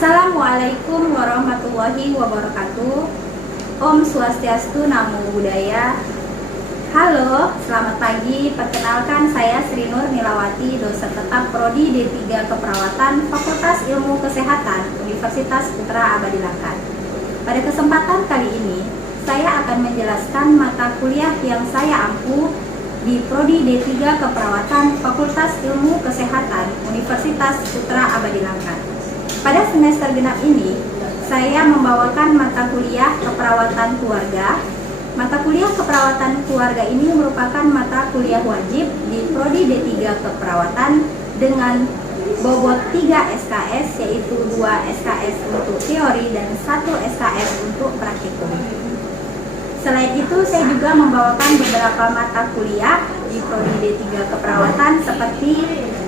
Assalamualaikum warahmatullahi wabarakatuh. Om Swastiastu, Namo Buddhaya. Halo, selamat pagi. Perkenalkan, saya Sri Nur Nilawati, dosen tetap Prodi D3 Keperawatan Fakultas Ilmu Kesehatan Universitas Putra Abadi Langkat. Pada kesempatan kali ini, saya akan menjelaskan mata kuliah yang saya ampu di Prodi D3 Keperawatan Fakultas Ilmu Kesehatan Universitas Putra Abadi Langkat. Pada semester genap ini, saya membawakan mata kuliah keperawatan keluarga. Mata kuliah keperawatan keluarga ini merupakan mata kuliah wajib di Prodi D3 Keperawatan dengan bobot 3 SKS, yaitu 2 SKS untuk teori dan 1 SKS untuk praktikum. Selain itu, saya juga membawakan beberapa mata kuliah di Prodi D3 Keperawatan seperti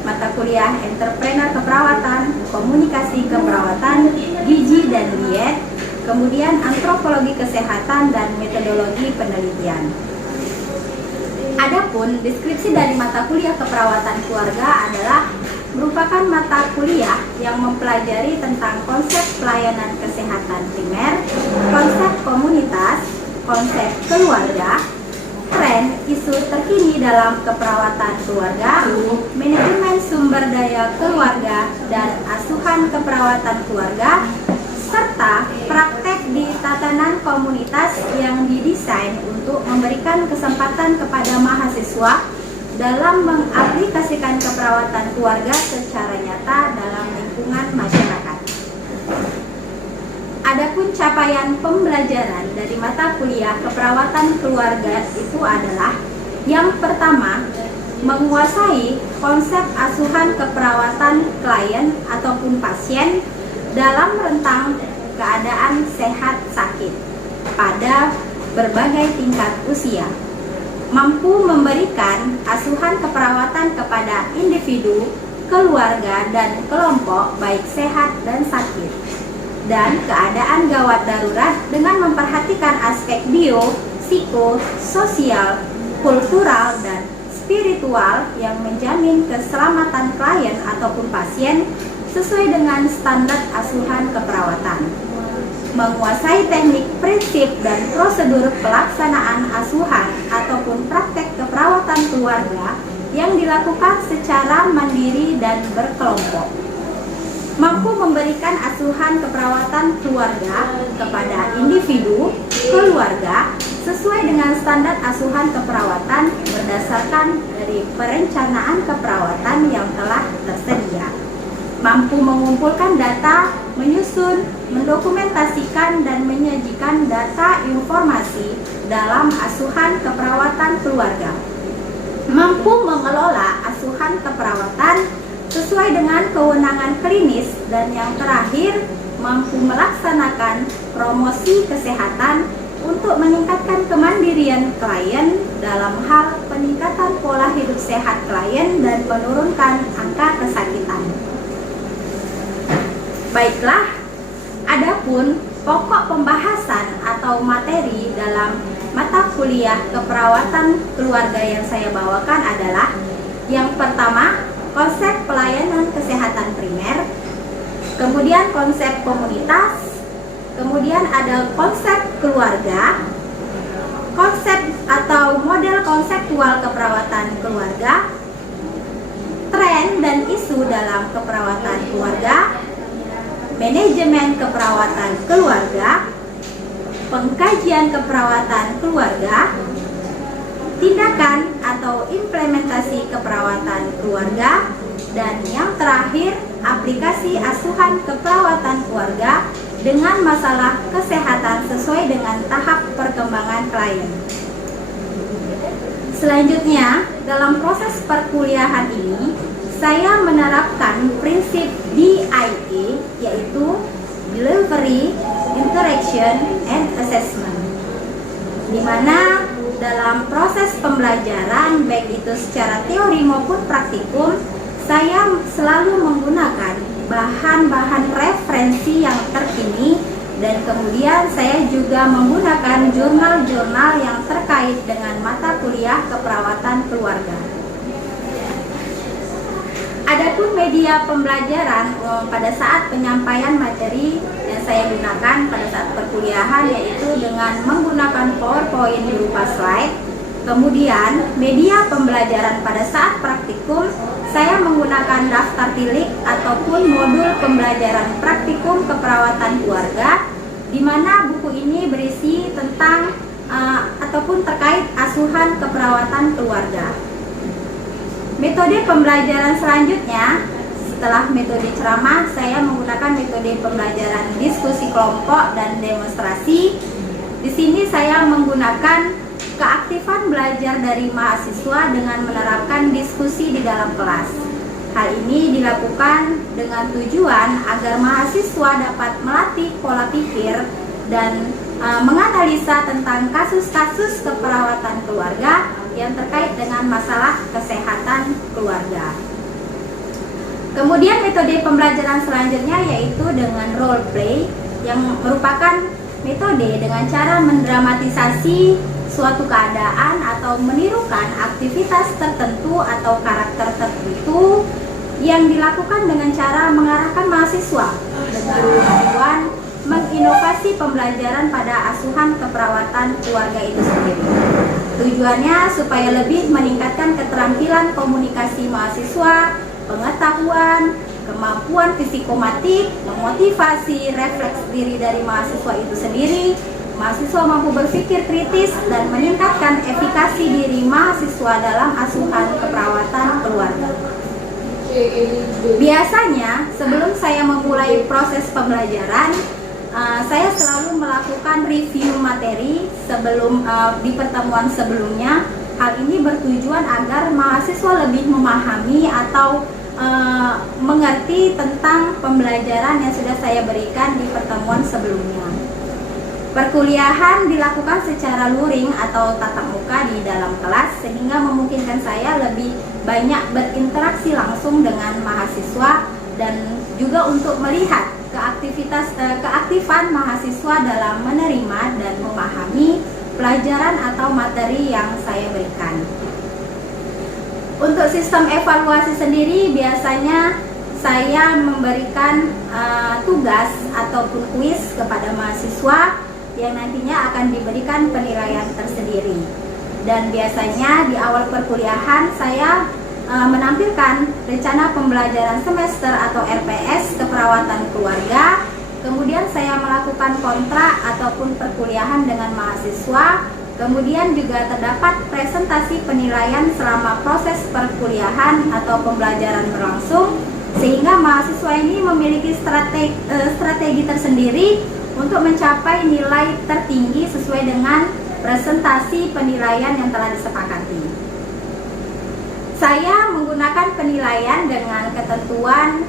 mata kuliah Entrepreneur Keperawatan, Komunikasi Keperawatan, Gizi dan Diet, kemudian Antropologi Kesehatan dan Metodologi Penelitian. Adapun deskripsi dari mata kuliah keperawatan keluarga adalah merupakan mata kuliah yang mempelajari tentang konsep pelayanan kesehatan primer, konsep komunitas, konsep keluarga, tren isu terkini dalam keperawatan keluarga, manajemen sumber daya keluarga dan asuhan keperawatan keluarga, serta praktek di tatanan komunitas yang didesain untuk memberikan kesempatan kepada mahasiswa dalam mengaplikasikan keperawatan keluarga secara nyata dalam lingkungan masyarakat. Adapun capaian pembelajaran dari mata kuliah keperawatan keluarga itu adalah: yang pertama, menguasai konsep asuhan keperawatan klien ataupun pasien dalam rentang keadaan sehat sakit pada berbagai tingkat usia, mampu memberikan asuhan keperawatan kepada individu, keluarga, dan kelompok baik sehat dan sakit, dan keadaan gawat darurat dengan memperhatikan aspek bio, psiko, sosial, kultural, dan spiritual yang menjamin keselamatan klien ataupun pasien sesuai dengan standar asuhan keperawatan. Menguasai teknik, prinsip, dan prosedur pelaksanaan asuhan ataupun praktek keperawatan keluarga yang dilakukan secara mandiri dan berkelompok. Mampu memberikan asuhan keperawatan keluarga kepada individu, keluarga, sesuai dengan standar asuhan keperawatan berdasarkan dari perencanaan keperawatan yang telah tersedia. Mampu mengumpulkan data, menyusun, mendokumentasikan, dan menyajikan data informasi dalam asuhan keperawatan keluarga. Mampu mengelola asuhan keperawatan sesuai dengan kewenangan klinis, dan yang terakhir, mampu melaksanakan promosi kesehatan untuk meningkatkan kemandirian klien dalam hal peningkatan pola hidup sehat klien dan menurunkan angka kesakitan. Baiklah, adapun pokok pembahasan atau materi dalam mata kuliah keperawatan keluarga yang saya bawakan adalah: yang pertama, konsep pelayanan kesehatan primer, kemudian konsep komunitas, kemudian ada konsep keluarga, konsep atau model konseptual keperawatan keluarga, tren dan isu dalam keperawatan keluarga, manajemen keperawatan keluarga, pengkajian keperawatan keluarga, tindakan atau implementasi keperawatan keluarga, dan yang terakhir, aplikasi asuhan keperawatan keluarga dengan masalah kesehatan sesuai dengan tahap perkembangan klien. Selanjutnya, dalam proses perkuliahan ini, saya menerapkan prinsip DIA, yaitu Delivery, Interaction, and Assessment, di mana dalam proses pembelajaran, baik itu secara teori maupun praktikum, saya selalu menggunakan bahan-bahan referensi yang terkini, dan kemudian saya juga menggunakan jurnal-jurnal yang terkait dengan mata kuliah keperawatan keluarga. Adapun Adapun media pembelajaran pada saat penyampaian materi yang saya gunakan pada saat perkuliahan yaitu dengan menggunakan PowerPoint berupa slide. Kemudian media pembelajaran pada saat praktikum saya menggunakan daftar tilik ataupun modul pembelajaran praktikum keperawatan keluarga, di mana buku ini berisi tentang ataupun terkait asuhan keperawatan keluarga. Metode pembelajaran selanjutnya, setelah metode ceramah, saya menggunakan metode pembelajaran diskusi kelompok dan demonstrasi. Di sini saya menggunakan keaktifan belajar dari mahasiswa dengan menerapkan diskusi di dalam kelas. Hal ini dilakukan dengan tujuan agar mahasiswa dapat melatih pola pikir dan menganalisa tentang kasus-kasus keperawatan keluarga yang terkait dengan masalah kesehatan keluarga. Kemudian metode pembelajaran selanjutnya yaitu dengan role play, yang merupakan metode dengan cara mendramatisasi suatu keadaan atau menirukan aktivitas tertentu atau karakter tertentu yang dilakukan dengan cara mengarahkan mahasiswa dengan tujuan menginovasi pembelajaran pada asuhan keperawatan keluarga itu sendiri. Tujuannya supaya lebih meningkatkan keterampilan komunikasi mahasiswa, pengetahuan, kemampuan psikomotorik, memotivasi refleks diri dari mahasiswa itu sendiri. Mahasiswa mampu berpikir kritis dan meningkatkan efikasi diri mahasiswa dalam asuhan keperawatan keluarga. Biasanya sebelum saya memulai proses pembelajaran, saya selalu melakukan review materi sebelum di pertemuan sebelumnya. Hal ini bertujuan agar mahasiswa lebih memahami atau mengerti tentang pembelajaran yang sudah saya berikan di pertemuan sebelumnya. Perkuliahan dilakukan secara luring atau tatap muka di dalam kelas sehingga memungkinkan saya lebih banyak berinteraksi langsung dengan mahasiswa dan juga untuk melihat keaktifan mahasiswa dalam menerima dan memahami pelajaran atau materi yang saya berikan. Untuk sistem evaluasi sendiri biasanya saya memberikan tugas ataupun kuis kepada mahasiswa yang nantinya akan diberikan penilaian tersendiri. Dan biasanya di awal perkuliahan saya menampilkan rencana pembelajaran semester atau RPS keperawatan keluarga. Kemudian saya melakukan kontrak ataupun perkuliahan dengan mahasiswa. Kemudian juga terdapat presentasi penilaian selama proses perkuliahan atau pembelajaran berlangsung, sehingga mahasiswa ini memiliki strategi tersendiri untuk mencapai nilai tertinggi sesuai dengan presentasi penilaian yang telah disepakati. Saya menggunakan penilaian dengan ketentuan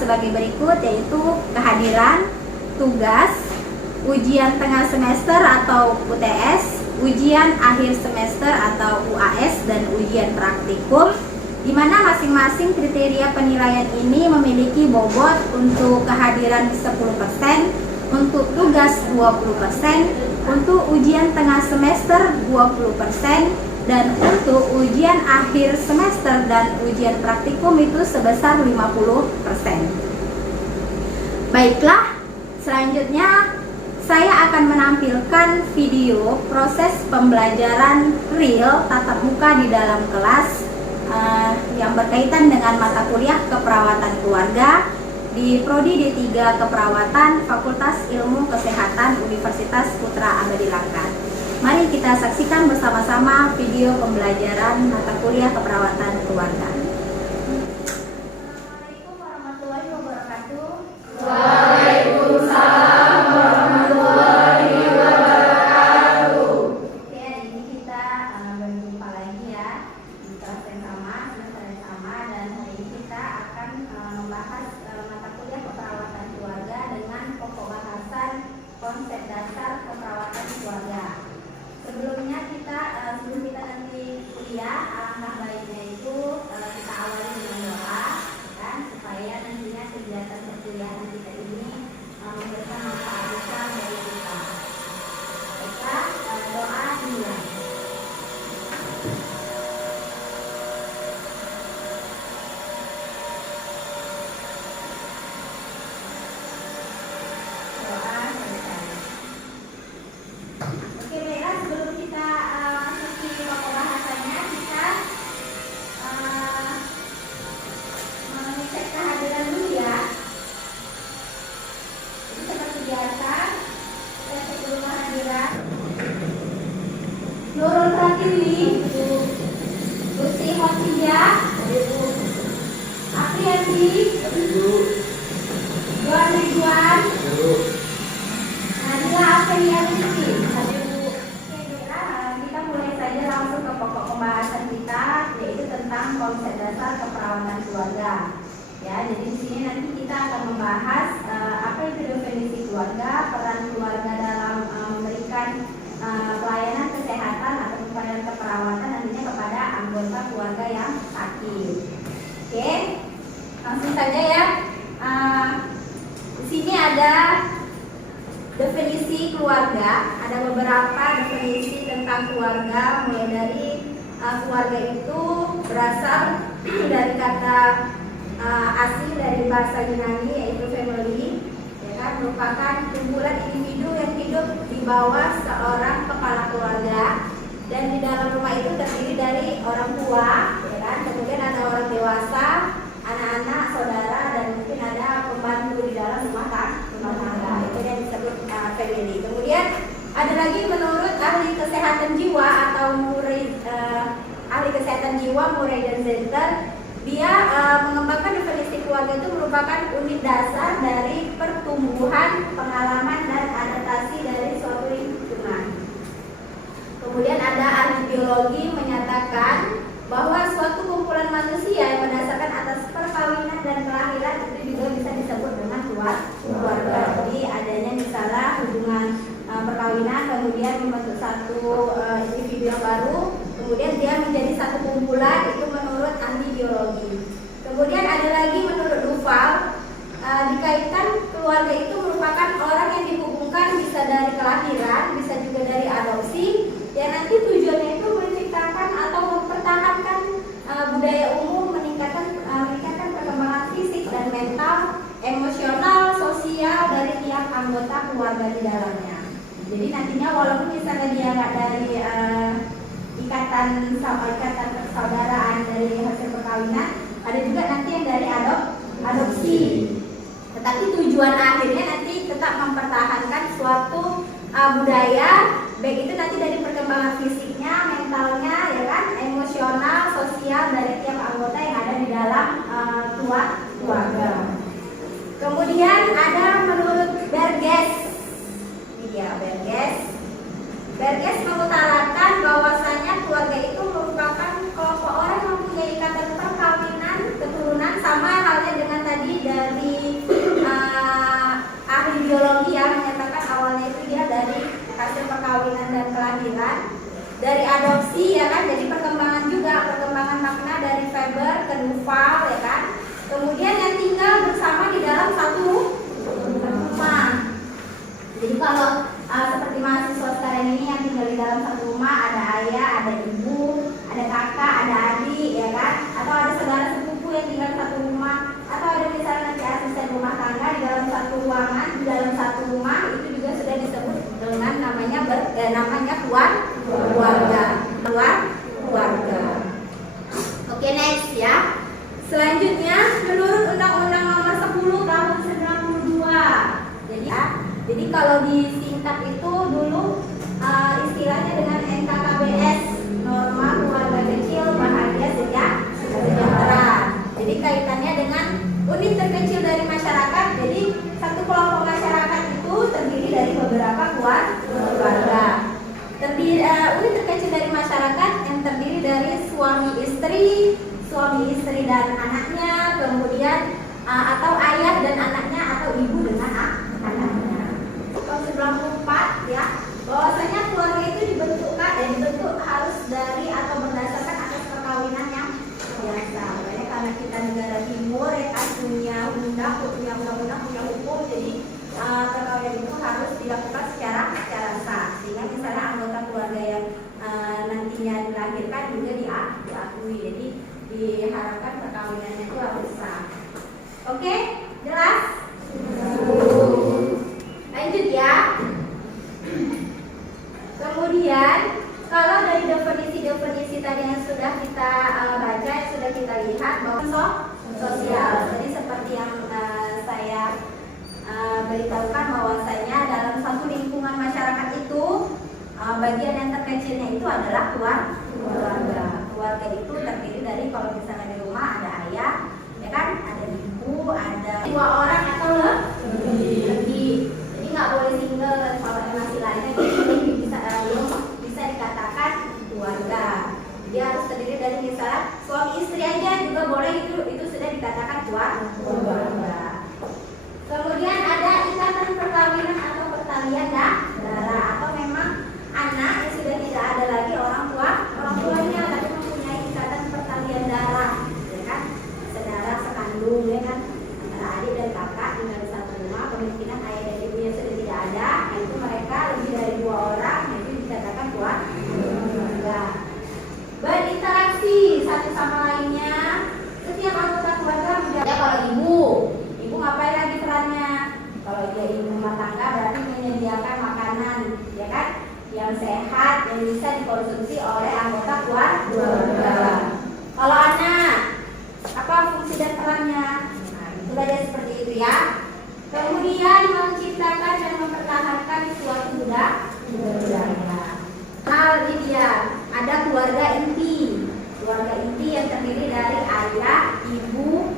sebagai berikut, yaitu kehadiran, tugas, ujian tengah semester atau UTS, ujian akhir semester atau UAS, dan ujian praktikum, di mana masing-masing kriteria penilaian ini memiliki bobot. Untuk kehadiran 10%, untuk tugas 20%, untuk ujian tengah semester 20%, dan untuk ujian akhir semester dan ujian praktikum itu sebesar 50%. Baiklah, selanjutnya saya akan menampilkan video proses pembelajaran real tatap muka di dalam kelas yang berkaitan dengan mata kuliah keperawatan keluarga di Prodi D3 Keperawatan Fakultas Ilmu Kesehatan Universitas Putra Abadi Langkat. Mari kita saksikan bersama-sama video pembelajaran mata kuliah keperawatan keluarga. Assalamualaikum warahmatullahi wabarakatuh. Waalaikumsalam warahmatullahi wabarakatuh. Oke, hari ini kita berjumpa lagi ya di kelas yang sama, semester yang sama, dan hari ini kita akan membahas mata kuliah keperawatan keluarga dengan pokok bahasan konsep dasar keperawatan keluarga. Sebelum kita nanti kuliah, alangkah baiknya itu kita Nurul Pratiwi, Lucy Hotia, Apriyandi, Doan Ridwan, Nadila Apriya Rizky. Kita mulai saja langsung ke pokok pembahasan kita, yaitu tentang konsep dasar keperawatan keluarga. Ya, jadi di sini nanti kita akan membahas apa itu definisi keluarga, peran keluarga dalam memberikan pelayanan kesehatan atau pelayanan keperawatan nantinya kepada anggota keluarga yang sakit. Oke, langsung saja ya. Di sini ada definisi keluarga, ada beberapa definisi tentang keluarga, mulai dari keluarga itu berasal dari kata asli dari bahasa Yunani yaitu family, ya kan, merupakan kumpulan individu yang hidup di bawah seorang kepala keluarga, dan di dalam rumah itu terdiri dari orang tua, ya kan, kemudian ada orang dewasa, anak-anak, saudara, dan mungkin ada pembantu di dalam rumah tangga. Itu yang disebut family. Kemudian ada lagi menurut ahli kesehatan jiwa atau ahli kesehatan jiwa Murray dan Zenter, dia mengembangkan definisi keluarga itu merupakan unit dasar dari pertumbuhan, pengalaman, dan adaptasi dari suatu lingkungan. Kemudian ada ahli biologi menyatakan bahwa suatu kumpulan manusia yang berdasarkan atas perkawinan dan kelahiran itu juga bisa disebut dengan keluarga. Jadi adanya misalnya hubungan perkawinan, kemudian membentuk satu individu yang baru, kemudian dia menjadi satu kumpulan, itu menurut ahli biologi. Kemudian ada lagi menurut Duval, dikaitkan keluarga itu merupakan orang yang dihubungkan bisa dari kelahiran, bisa juga dari adopsi, yang nanti tujuannya itu menciptakan atau mempertahankan budaya umum, meningkatkan perkembangan fisik dan mental, emosional, sosial dari tiap anggota keluarga di dalamnya. Jadi nantinya walaupun misalnya dia nggak dari ikatan persaudaraan dari hasil perkawinan, ada juga nanti yang dari adopsi. Tetapi tujuan akhirnya nanti tetap mempertahankan suatu budaya, baik itu nanti dari perkembangan fisiknya, mentalnya, ya kan, emosional, sosial dari tiap anggota yang ada di dalam keluarga. Kemudian ada menurut Burgess, Burgess mengutarakan bahwasanya keluarga itu merupakan kelompok orang yang mempunyai ikatan perkawinan, keturunan, sama halnya dengan tadi dari ahli biologi yang menyatakan awalnya itu dia dari hasil perkawinan dan kelahiran, dari adopsi, ya kan, jadi perkembangan makna dari Faber ke Duval, ya kan, kemudian yang tinggal bersama di dalam satu rumah. Jadi kalau seperti mahasiswa sekarang ini yang tinggal di dalam satu rumah, ada ayah, ada ibu, ada kakak, ada adik, ya kan, atau ada saudara sepupu yang tinggal di satu rumah, atau ada misalnya nanti asisten rumah tangga di dalam satu ruangan, di dalam satu rumah, itu juga sudah disebut dengan namanya keluarga. Oke, next ya. Selanjutnya menurut Undang-Undang Nomor 10 Tahun 92. Jadi kalau disingkat itu dulu istilahnya dengan NKKBS, Norma Keluarga Kecil Bahagia Sejahtera. Jadi kaitannya dengan unit terkecil dari masyarakat. Jadi satu kelompok masyarakat itu terdiri dari beberapa keluarga. Unit terkecil dari masyarakat yang terdiri dari suami istri dan anaknya, kemudian atau ayah dan anaknya, atau ibu dengan anaknya. Tahun 94 ya, bahwasanya keluarga itu dibentuk harus dari atau berdasarkan atas perkawinan yang biasa. Karena kita negara timur, ya kan, punya undang-undang, punya hukum, jadi perkawinan itu harus dilakukan secara sah. Sehingga misalnya anggota keluarga yang nantinya dilahirkan juga diakui. Jadi diharapkan perkawinannya itu harus sah. Oke, jelas? Lanjut ya. Kemudian kalau dari definisi tadi yang sudah kita baca, yang sudah kita lihat, bahwa sosial. Jadi seperti yang saya beritahukan bahwasanya dalam satu lingkungan masyarakat itu bagian yang terkecilnya itu adalah keluarga. Keluarga itu terdiri dari, kalau misalnya di rumah ada ayah, ya kan, ada ibu, ada 2 orang atau lebih. Jadi nggak boleh single. Kalau yang masih lainnya bisa dikatakan keluarga. Dia harus terdiri dari misalnya suami istri aja juga boleh, itu sudah dikatakan keluarga. Kemudian ada ikatan perkawinan atau pertalian darah, atau memang anak yang sudah tidak ada lagi orang tuanya, tapi mempunyai ikatan pertalian darah, ya kan, saudara sekandung, ya kan, antara adik dan kakak tinggal di satu rumah, kemungkinan ayah dan ibunya sudah tidak ada, itu mereka lebih dari 2 orang, itu dikatakan keluarga. Berinteraksi satu sama lainnya, setiap anggota keluarga menjaga. Kalau ibu ngapain lagi perannya? Kalau dia ibu rumah tangga berarti menyediakan makanan, ya kan, yang sehat yang bisa dikonsumsi oleh anggota keluarga. Kalau anak, apa fungsi dan perannya? Nah, itu saja seperti itu ya. Kemudian menciptakan dan mempertahankan suatu budaya. Hal ini dia, ada keluarga inti. Keluarga inti yang terdiri dari ayah, ibu,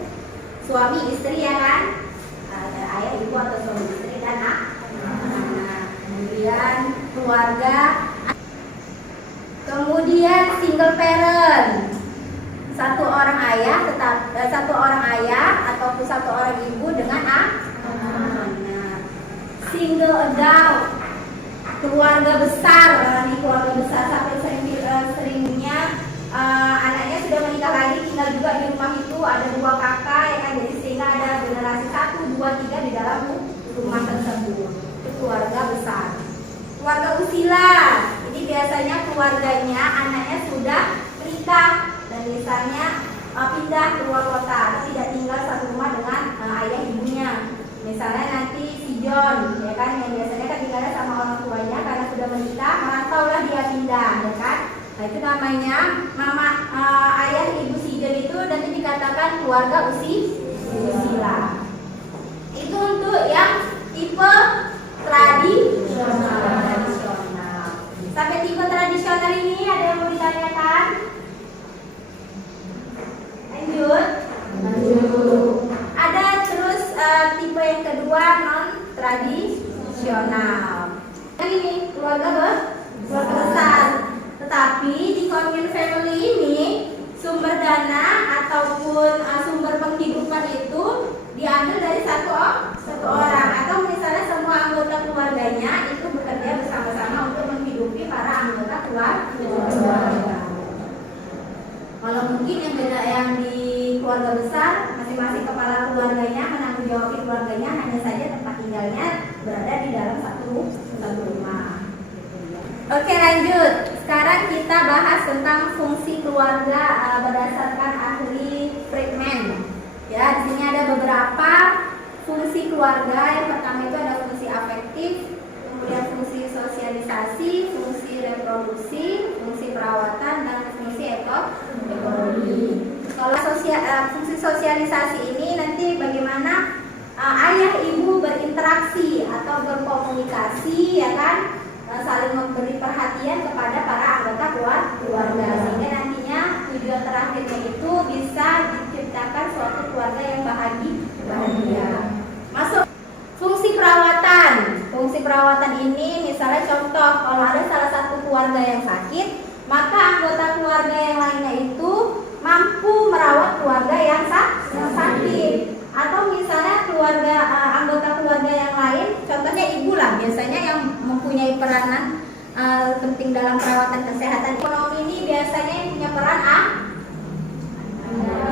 suami, istri, ya kan? Ada ayah, ibu atau suami, istri dan anak. Kemudian keluarga. Kemudian single parent. Satu orang ayah ataupun satu orang ibu dengan anak. Single adult. Keluarga besar. Ini keluarga besar sampai seringnya anaknya sudah menikah lagi, tinggal juga di rumah itu, ada 2 kakak, ya kan, jadi sehingga ada generasi 1, 2, 3 di dalam rumah tersebut. Itu keluarga besar. Keluarga usilah, ini biasanya keluarganya anaknya sudah menikah dan misalnya pindah ke luar kota, tidak tinggal satu rumah dengan ayah ibunya. Misalnya nanti si John, ya kan, yang biasanya kan tinggalnya sama orang tuanya, karena sudah menikah, merantaulah dia pindah, ya kan. Nah, itu namanya ayah ibu si John itu nanti dikatakan keluarga usilah. Itu untuk yang tipe tradisional. Sampai tipe tradisional ini ada yang mau ditanyakan? Lanjut. Ada terus tipe yang kedua, non tradisional. Ini keluarga besar. Tetapi di commune family ini sumber dana ataupun sumber penghidupan itu diambil dari satu orang, atau misalnya semua anggota keluarganya itu bekerja bersama-sama untuk menghidupi para anggota keluarga. Kalau mungkin yang di keluarga besar, masing-masing kepala keluarganya menanggung jawab keluarganya, hanya saja tempat tinggalnya berada di dalam satu rumah. Oke, lanjut. Sekarang kita bahas tentang fungsi keluarga berdasarkan ahli Friedman. Ya, di sini ada beberapa fungsi keluarga. Yang pertama itu ada fungsi afektif, kemudian fungsi sosialisasi, fungsi reproduksi, fungsi perawatan, dan fungsi ekonomi. Kalau fungsi sosialisasi ini nanti bagaimana ayah ibu berinteraksi atau berkomunikasi, ya kan, saling memberi perhatian kepada para anggota keluarga, sehingga nantinya tujuan terakhirnya itu bisa diciptakan suatu keluarga yang bahagia. Masuk fungsi perawatan. Fungsi perawatan ini misalnya contoh, kalau ada salah satu keluarga yang sakit, maka anggota keluarga yang lainnya itu mampu merawat keluarga yang sakit. Atau misalnya anggota keluarga yang lain, contohnya ibu lah, biasanya yang mempunyai peranan penting dalam perawatan kesehatan. Ekonomi ini biasanya yang punya peran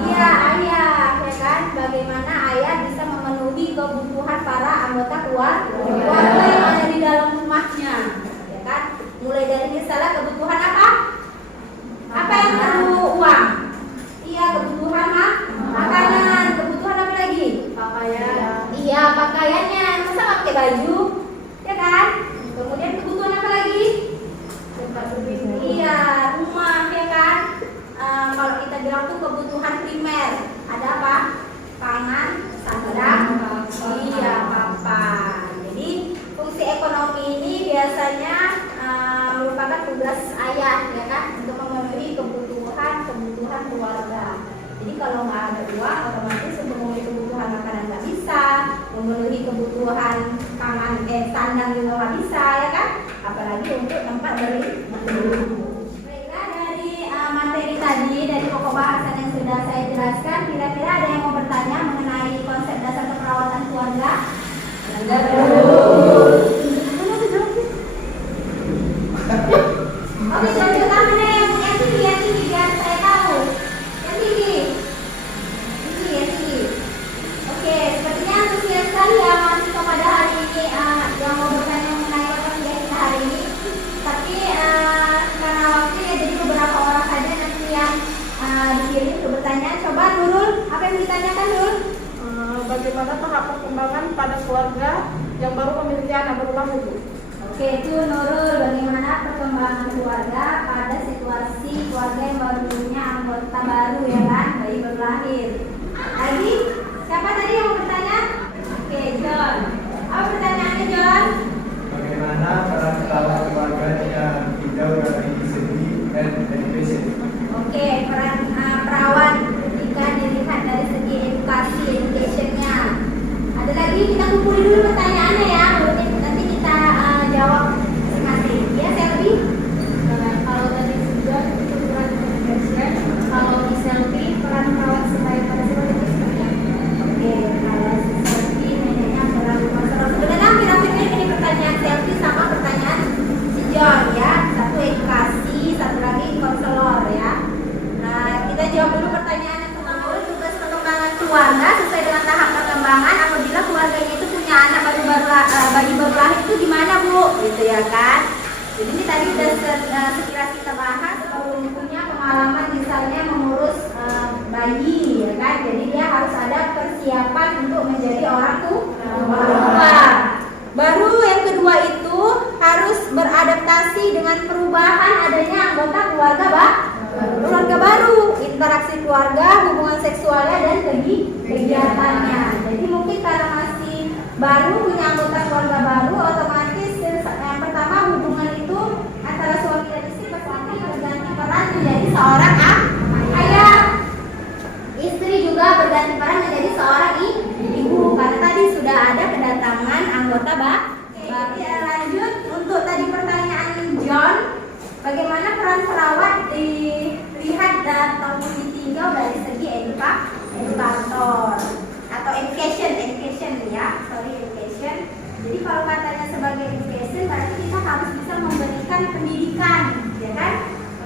iya, ayah, ya kan, bagaimana ayah bisa memenuhi kebutuhan para anggota keluarga yang ada di dalam rumahnya, ya kan, mulai dari misalnya kebutuhan apa yang perlu uang, iya, kebutuhan makanan, kebutuhan apa lagi? Pakaian. Iya, pakaiannya, masa nggak pakai baju, ya kan? Kemudian kebutuhan apa lagi? Tempat berlindung. Iya, rumah, ya kan? Kalau kita bilang tuh kebutuhan primer, ada apa? Pangan, sandang, iya, papan. Jadi fungsi ekonomi ini biasanya tugas ayah ya kan untuk memenuhi kebutuhan keluarga. Jadi kalau nggak ada uang, otomatis untuk memenuhi kebutuhan makanan nggak bisa, memenuhi kebutuhan sandang juga nggak bisa ya kan, apalagi untuk tempat berlindung. Baiklah, dari materi tadi, dari pokok bahasan yang sudah saya jelaskan, kira-kira ada yang mau bertanya mengenai konsep dasar keperawatan keluarga? Oke, contohkan mana yang tinggi biar saya tahu. Yang tinggi. Oke, sepertinya antusias sekali ya mahasiswa pada hari ini yang mau bertanya mengenai apa kuliah kita hari ini. Tapi karena waktunya jadi beberapa orang saja nanti yang dipilih untuk bertanya. Coba Nurul, apa yang ditanyakan Nurul? Bagaimana tahap perkembangan pada keluarga yang baru memiliki anak berulang ibu? Oke, itu Nurul, bagaimana perkembangan keluarga pada situasi keluarga yang baru punya anggota baru ya kan, bayi baru lahir. Lagi, siapa tadi yang mau bertanya? Oke, John. Apa pertanyaannya John? Bagaimana peran perawat keluarga jika tidak dari segi education? Oke, peran perawat jika dilihat dari segi edukasi, educationnya. Ada lagi, kita kumpulin dulu pertanyaannya ya, nanti kita jawab masing-masing. Ya, Selvi? Kalau tadi sudah itu peran education, kalau di Selfie peran perawat supaya pada seperti itu seperti apa? Oke, kalau Selvi neneknya selalu konselor. Sebenarnya hampir-hampir ini pertanyaan Selvi sama pertanyaan si John ya. Satu edukasi, satu lagi konselor ya. Nah, kita jawab dulu pertanyaan yang pertama. Tugas perkembangan keluarga sesuai dengan tahap perkembangan apabila keluarganya itu punya anak bayi baru lahir itu gimana Bu? Gitu ya kan. Jadi ini tadi udah sekilas kita bahas kalau punya pengalaman misalnya mengurus bayi ya kan. Jadi dia harus ada persiapan untuk menjadi orang tua. Baru yang kedua itu harus beradaptasi dengan perubahan adanya anggota keluarga baru, interaksi keluarga, hubungan seksualnya dan kegiatannya. Jadi mungkin karena masih baru punya anggota keluarga baru, otomatis yang pertama hubungan itu antara suami dan istri pasti berganti peran menjadi seorang ayah. Istri juga berganti peran menjadi seorang ibu karena tadi sudah ada kedatangan anggota baru. Lanjut untuk tadi pertanyaan John, bagaimana peran perawat dilihat atau ditinjau dari segi edukator atau education ya, education. Jadi kalau katanya sebagai education berarti kita harus bisa memberikan pendidikan, ya kan?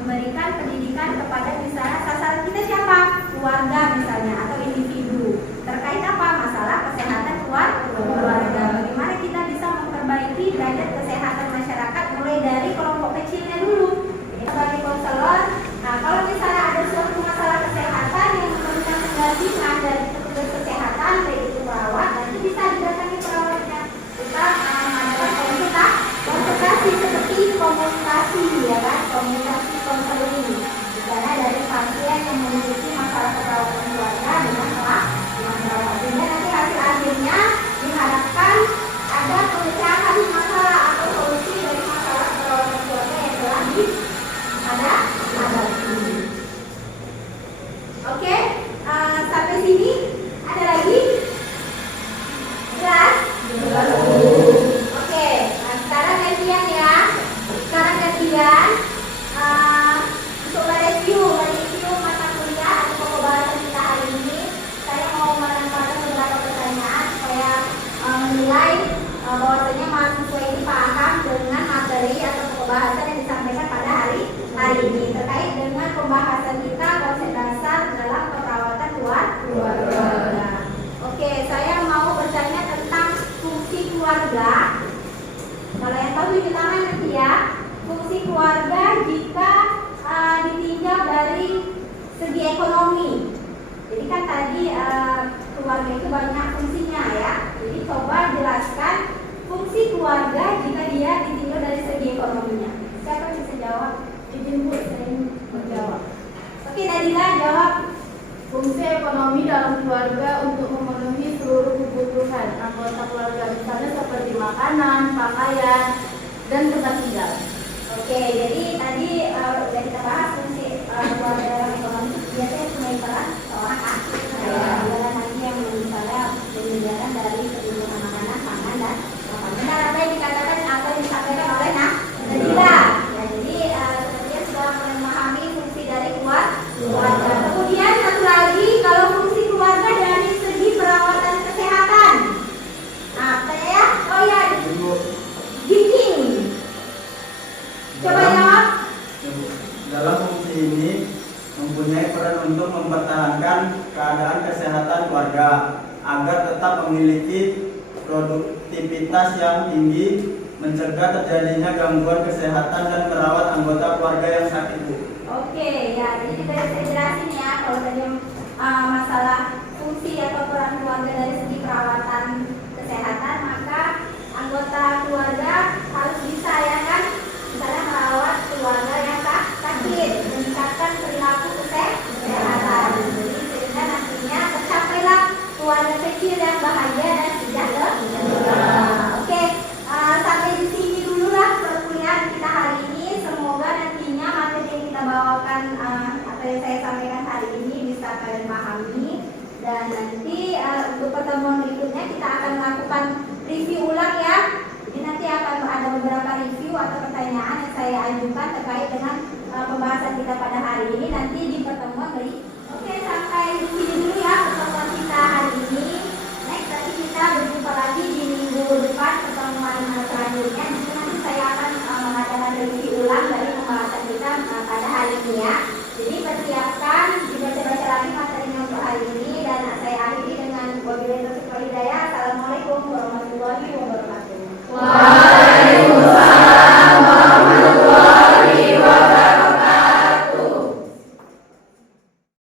Memberikan pendidikan kepada misalnya sasaran kita siapa? Keluarga misalnya atau individu. Terkait apa? Masalah kesehatan keluarga. Bagaimana kita bisa memperbaiki derajat kesehatan masyarakat mulai dari kelompok kecilnya dulu. Jadi sebagai konselor, nah kalau misalnya ada suatu masalah kesehatan yang memerlukan pendampingan dari petugas kesehatan, baik itu perawat, nanti bisa didatangi perawatnya. Kita mengadakan konsultasi seperti komunikasi ya kan, komunikasi konseling. Misalnya dari pasien yang memiliki masalah keperawatan keluarga dengan perawat, sehingga nanti hasil akhirnya diharapkan ada pemecahan masalah atau solusi dari masalah keperawatan keluarga yang telah ada. Oke, sampai sini ada lagi? Jelas? Oke, nah sekarang gantian ya. Untuk review mata kuliah atau pokok bahasan kita hari ini, saya mau menempatkan beberapa pertanyaan supaya menilai bahwasanya mahasiswa ini paham dengan materi atau pokok bahasan yang disampaikan pada hari ini terkait dengan pembahasan kita konsep dasar dalam keperawatan keluarga. Oke, saya mau bertanya tentang fungsi keluarga. Kalau yang tahu cuci tangan nanti ya. Fungsi keluarga jika ditinjau dari segi ekonomi. Jadi kan tadi keluarga itu banyak fungsinya ya. Jadi coba jelaskan fungsi keluarga jika dia ditinjau dari segi ekonominya. Siapa yang bisa jawab? Izin Bu, saya menjawab. Oke, Nadila jawab. Fungsi ekonomi dalam keluarga untuk memenuhi seluruh kebutuhan anggota keluarga, misalnya seperti makanan, pakaian, dan tempat tinggal. Oke, Oke, jadi tadi udah kita bahas fungsi keluarga dalam ekonomi. Biasanya punya peran seorang aktif dalam nanti yang misalnya menyediakan dari kebutuhan makanan, pangan dan benar apa yang dikatakan apa yang disampaikan oleh Nadila. Ya, jadi sepertinya sudah memahami fungsi dari keluarga. Kemudian satu lagi, kalau fungsi keluarga dari segi perawatan kesehatan. Nah, saya, oh ya, giving. Coba jawab. Dalam fungsi ini mempunyai peran untuk mempertahankan keadaan kesehatan keluarga agar tetap memiliki produktivitas yang tinggi, mencegah terjadinya gangguan kesehatan dan merawat anggota keluarga yang sakit, Bu. Oke, ya, jadi kita saya jelasin ya kalau tadi masalah fungsi atau peran keluarga dari segi perawatan kesehatan, maka anggota keluarga harus bisa ya kan, misalnya merawat keluarga yang sakit, meningkatkan perilaku kesehatan. Jadi sehingga nantinya tercapailah keluarga kecil yang bahagia dan sejahtera. Oke, sampai di sini dulu lah perkuliahan kita hari ini. Semoga nantinya materi yang kita bawakan atau yang saya sampaikan hari ini bisa kalian pahami. Dan nanti untuk pertemuan berikutnya kita akan melakukan review ulang ya. Jadi nanti akan ada beberapa review atau pertanyaan yang saya ajukan terkait dengan pembahasan kita pada hari